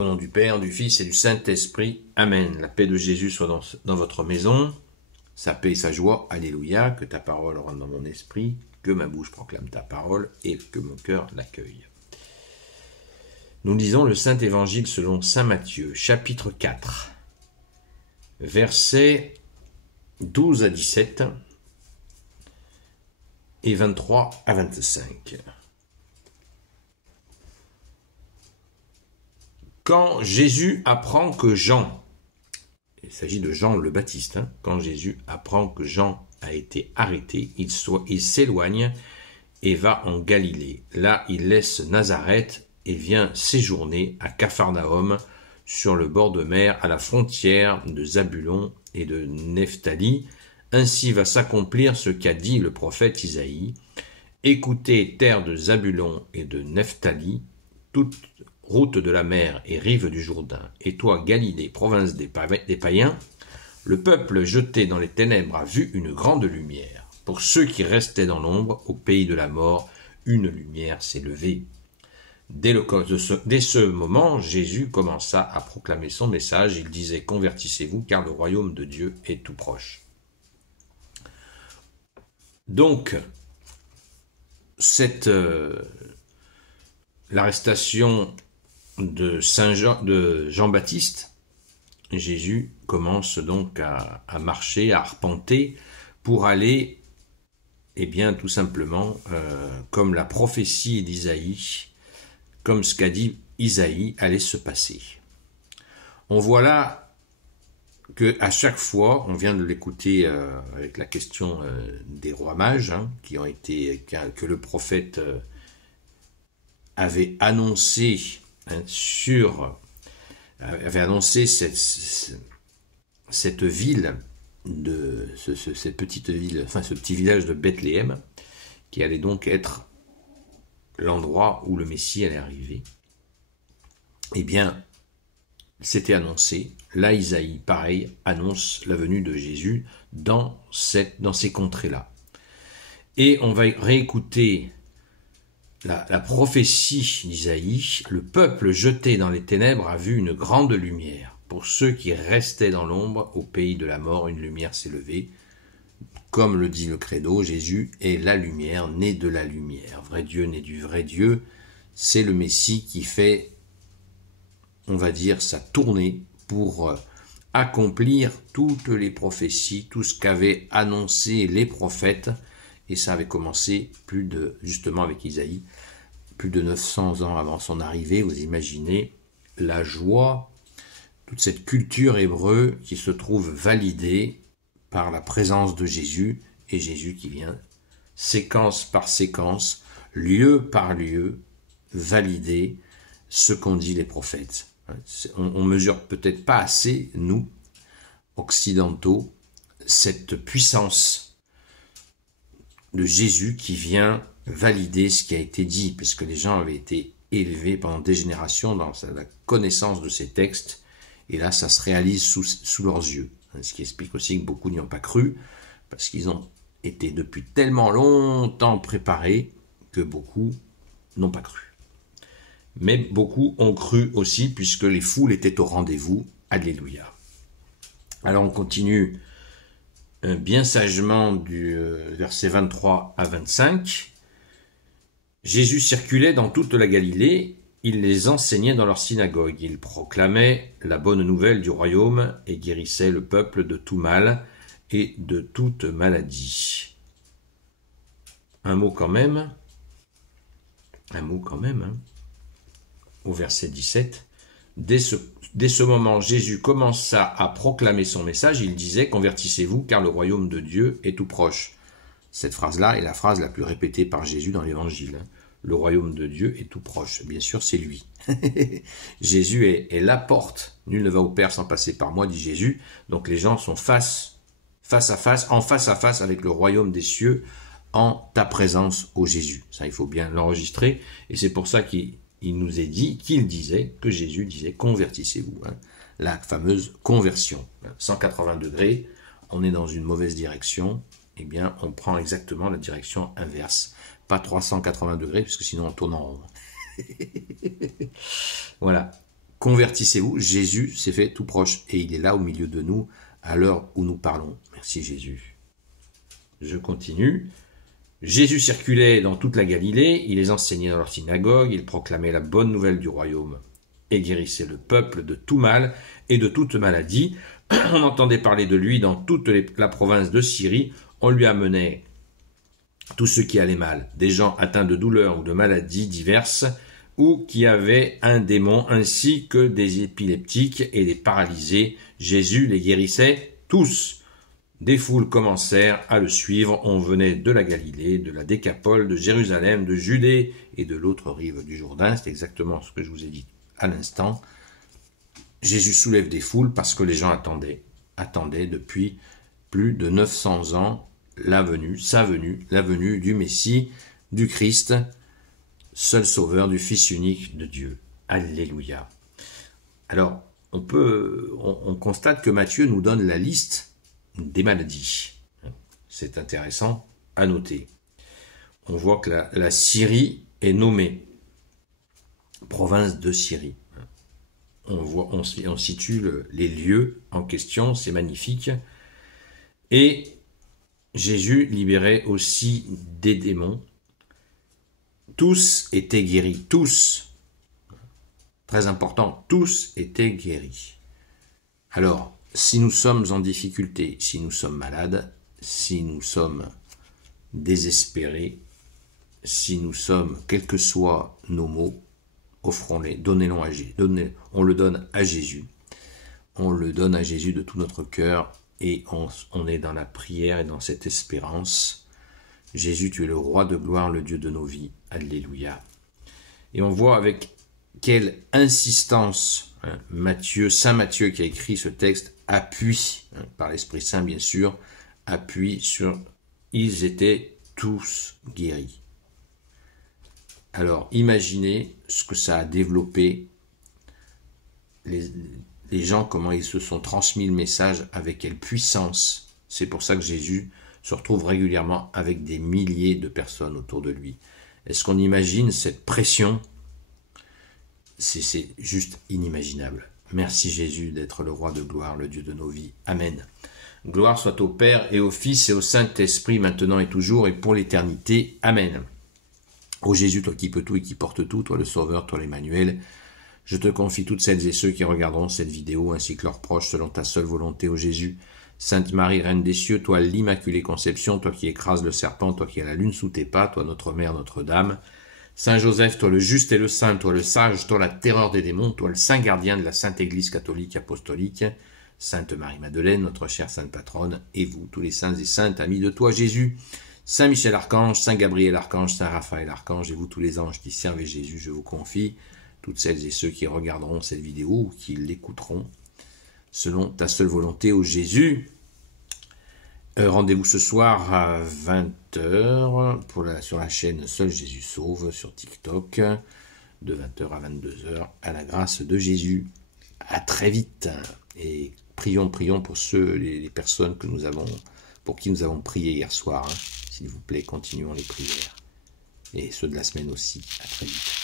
Au nom du Père, du Fils et du Saint-Esprit. Amen. La paix de Jésus soit dans votre maison. Sa paix et sa joie. Alléluia. Que ta parole rentre dans mon esprit. Que ma bouche proclame ta parole et que mon cœur l'accueille. Nous lisons le Saint-Évangile selon Saint Matthieu, chapitre 4, versets 12 à 17 et 23 à 25. Quand Jésus apprend que Jean, il s'agit de Jean le Baptiste, quand Jésus apprend que Jean a été arrêté, il s'éloigne et va en Galilée. Là, il laisse Nazareth et vient séjourner à Capharnaüm, sur le bord de mer, à la frontière de Zabulon et de Nephtali. Ainsi va s'accomplir ce qu'a dit le prophète Isaïe. Écoutez, terre de Zabulon et de Nephtali, toute route de la mer et rive du Jourdain, et toi, Galilée, province des païens, le peuple jeté dans les ténèbres a vu une grande lumière. Pour ceux qui restaient dans l'ombre, au pays de la mort, une lumière s'est levée. Dès ce moment, Jésus commença à proclamer son message. Il disait « Convertissez-vous, car le royaume de Dieu est tout proche. » Donc, l'arrestation de Jean-Baptiste, Jésus commence donc à marcher, à arpenter pour aller, tout simplement, comme la prophétie d'Isaïe, comme ce qu'a dit Isaïe allait se passer. On voit là que à chaque fois, on vient de l'écouter avec la question des rois mages, que le prophète avait annoncé cette ville cette petite ville, ce petit village de Bethléem, qui allait donc être l'endroit où le Messie allait arriver. C'était annoncé. Là, Isaïe, pareil, annonce la venue de Jésus dans ces contrées-là. Et on va réécouter la prophétie d'Isaïe. Le peuple jeté dans les ténèbres a vu une grande lumière. Pour ceux qui restaient dans l'ombre, au pays de la mort, une lumière s'est levée. Comme le dit le credo, Jésus est la lumière, né de la lumière. Vrai Dieu, né du vrai Dieu. C'est le Messie qui fait, on va dire, sa tournée pour accomplir toutes les prophéties, tout ce qu'avaient annoncé les prophètes. Et ça avait commencé justement avec Isaïe, plus de 900 ans avant son arrivée. Vous imaginez la joie, toute cette culture hébreu qui se trouve validée par la présence de Jésus, et Jésus qui vient, séquence par séquence, lieu par lieu, valider ce qu'ont dit les prophètes. On mesure peut-être pas assez, nous, occidentaux, cette puissance de Jésus qui vient valider ce qui a été dit, parce que les gens avaient été élevés pendant des générations dans la connaissance de ces textes, et là ça se réalise sous leurs yeux. Ce qui explique aussi que beaucoup n'y ont pas cru, parce qu'ils ont été depuis tellement longtemps préparés que beaucoup n'ont pas cru. Mais beaucoup ont cru aussi, puisque les foules étaient au rendez-vous. Alléluia. Alors on continue bien sagement du verset 23 à 25. Jésus circulait dans toute la Galilée, il les enseignait dans leur synagogue, il proclamait la bonne nouvelle du royaume et guérissait le peuple de tout mal et de toute maladie. Un mot quand même, au verset 17. Dès ce moment, Jésus commença à proclamer son message. Il disait « Convertissez-vous, car le royaume de Dieu est tout proche ». Cette phrase-là est la phrase la plus répétée par Jésus dans l'Évangile. Le royaume de Dieu est tout proche. Bien sûr, c'est lui. Jésus est la porte. Nul ne va au Père sans passer par moi, dit Jésus. Donc les gens sont face à face avec le royaume des cieux, en ta présence, ô Jésus. Ça, il faut bien l'enregistrer. Et c'est pour ça qu'il nous est dit, que Jésus disait, convertissez-vous. La fameuse conversion. 180 degrés, on est dans une mauvaise direction, on prend exactement la direction inverse. Pas 380 degrés, puisque sinon on tourne en rond. Voilà. convertissez-vous, Jésus s'est fait tout proche et il est là au milieu de nous à l'heure où nous parlons. Merci Jésus. Je continue. Jésus circulait dans toute la Galilée, il les enseignait dans leur synagogue, il proclamait la bonne nouvelle du royaume et guérissait le peuple de tout mal et de toute maladie. On entendait parler de lui dans toute la province de Syrie, on lui amenait tous ceux qui allaient mal, des gens atteints de douleurs ou de maladies diverses, ou qui avaient un démon, ainsi que des épileptiques et des paralysés. Jésus les guérissait tous. Des foules commencèrent à le suivre. On venait de la Galilée, de la Décapole, de Jérusalem, de Judée et de l'autre rive du Jourdain. C'est exactement ce que je vous ai dit à l'instant. Jésus soulève des foules parce que les gens attendaient depuis plus de 900 ans la venue du Messie, du Christ, seul sauveur, du Fils unique de Dieu. Alléluia. Alors, on constate que Matthieu nous donne la liste des maladies. C'est intéressant à noter. On voit que la Syrie est nommée province de Syrie. On situe les lieux en question, c'est magnifique. Et Jésus libérait aussi des démons. Tous étaient guéris, tous. Très important, tous étaient guéris. Alors, si nous sommes en difficulté, si nous sommes malades, si nous sommes désespérés, si nous sommes, quels que soient nos maux, offrons-les, donnez-les à Jésus. On le donne à Jésus. On le donne à Jésus de tout notre cœur et on est dans la prière et dans cette espérance. Jésus, tu es le roi de gloire, le Dieu de nos vies. Alléluia. Et on voit avec quelle insistance Saint Matthieu qui a écrit ce texte appuie, par l'Esprit Saint bien sûr, appuie sur « ils étaient tous guéris ». Alors imaginez ce que ça a développé, les gens, comment ils se sont transmis le message, avec quelle puissance. C'est pour ça que Jésus se retrouve régulièrement avec des milliers de personnes autour de lui. Est-ce qu'on imagine cette pression? C'est juste inimaginable. Merci Jésus d'être le roi de gloire, le Dieu de nos vies. Amen. Gloire soit au Père et au Fils et au Saint-Esprit, maintenant et toujours et pour l'éternité. Amen. Ô Jésus, toi qui peux tout et qui porte tout, toi le Sauveur, toi l'Emmanuel, je te confie toutes celles et ceux qui regarderont cette vidéo, ainsi que leurs proches, selon ta seule volonté, ô Jésus. Sainte Marie, Reine des cieux, toi l'Immaculée Conception, toi qui écrases le serpent, toi qui as la lune sous tes pas, toi notre Mère, Notre-Dame. Saint Joseph, toi le juste et le saint, toi le sage, toi la terreur des démons, toi le saint gardien de la Sainte Église catholique apostolique. Sainte Marie-Madeleine, notre chère Sainte Patronne, et vous, tous les saints et saintes, amis de toi, Jésus. Saint Michel Archange, Saint Gabriel Archange, Saint Raphaël Archange, et vous, tous les anges qui servez Jésus, je vous confie, toutes celles et ceux qui regarderont cette vidéo ou qui l'écouteront, selon ta seule volonté, ô Jésus. Rendez-vous ce soir à 20h sur la chaîne Seul Jésus Sauve sur TikTok, de 20h à 22h, à la grâce de Jésus. À très vite. Et prions pour les personnes pour qui nous avons prié hier soir. S'il vous plaît, continuons les prières. Et ceux de la semaine aussi. À très vite.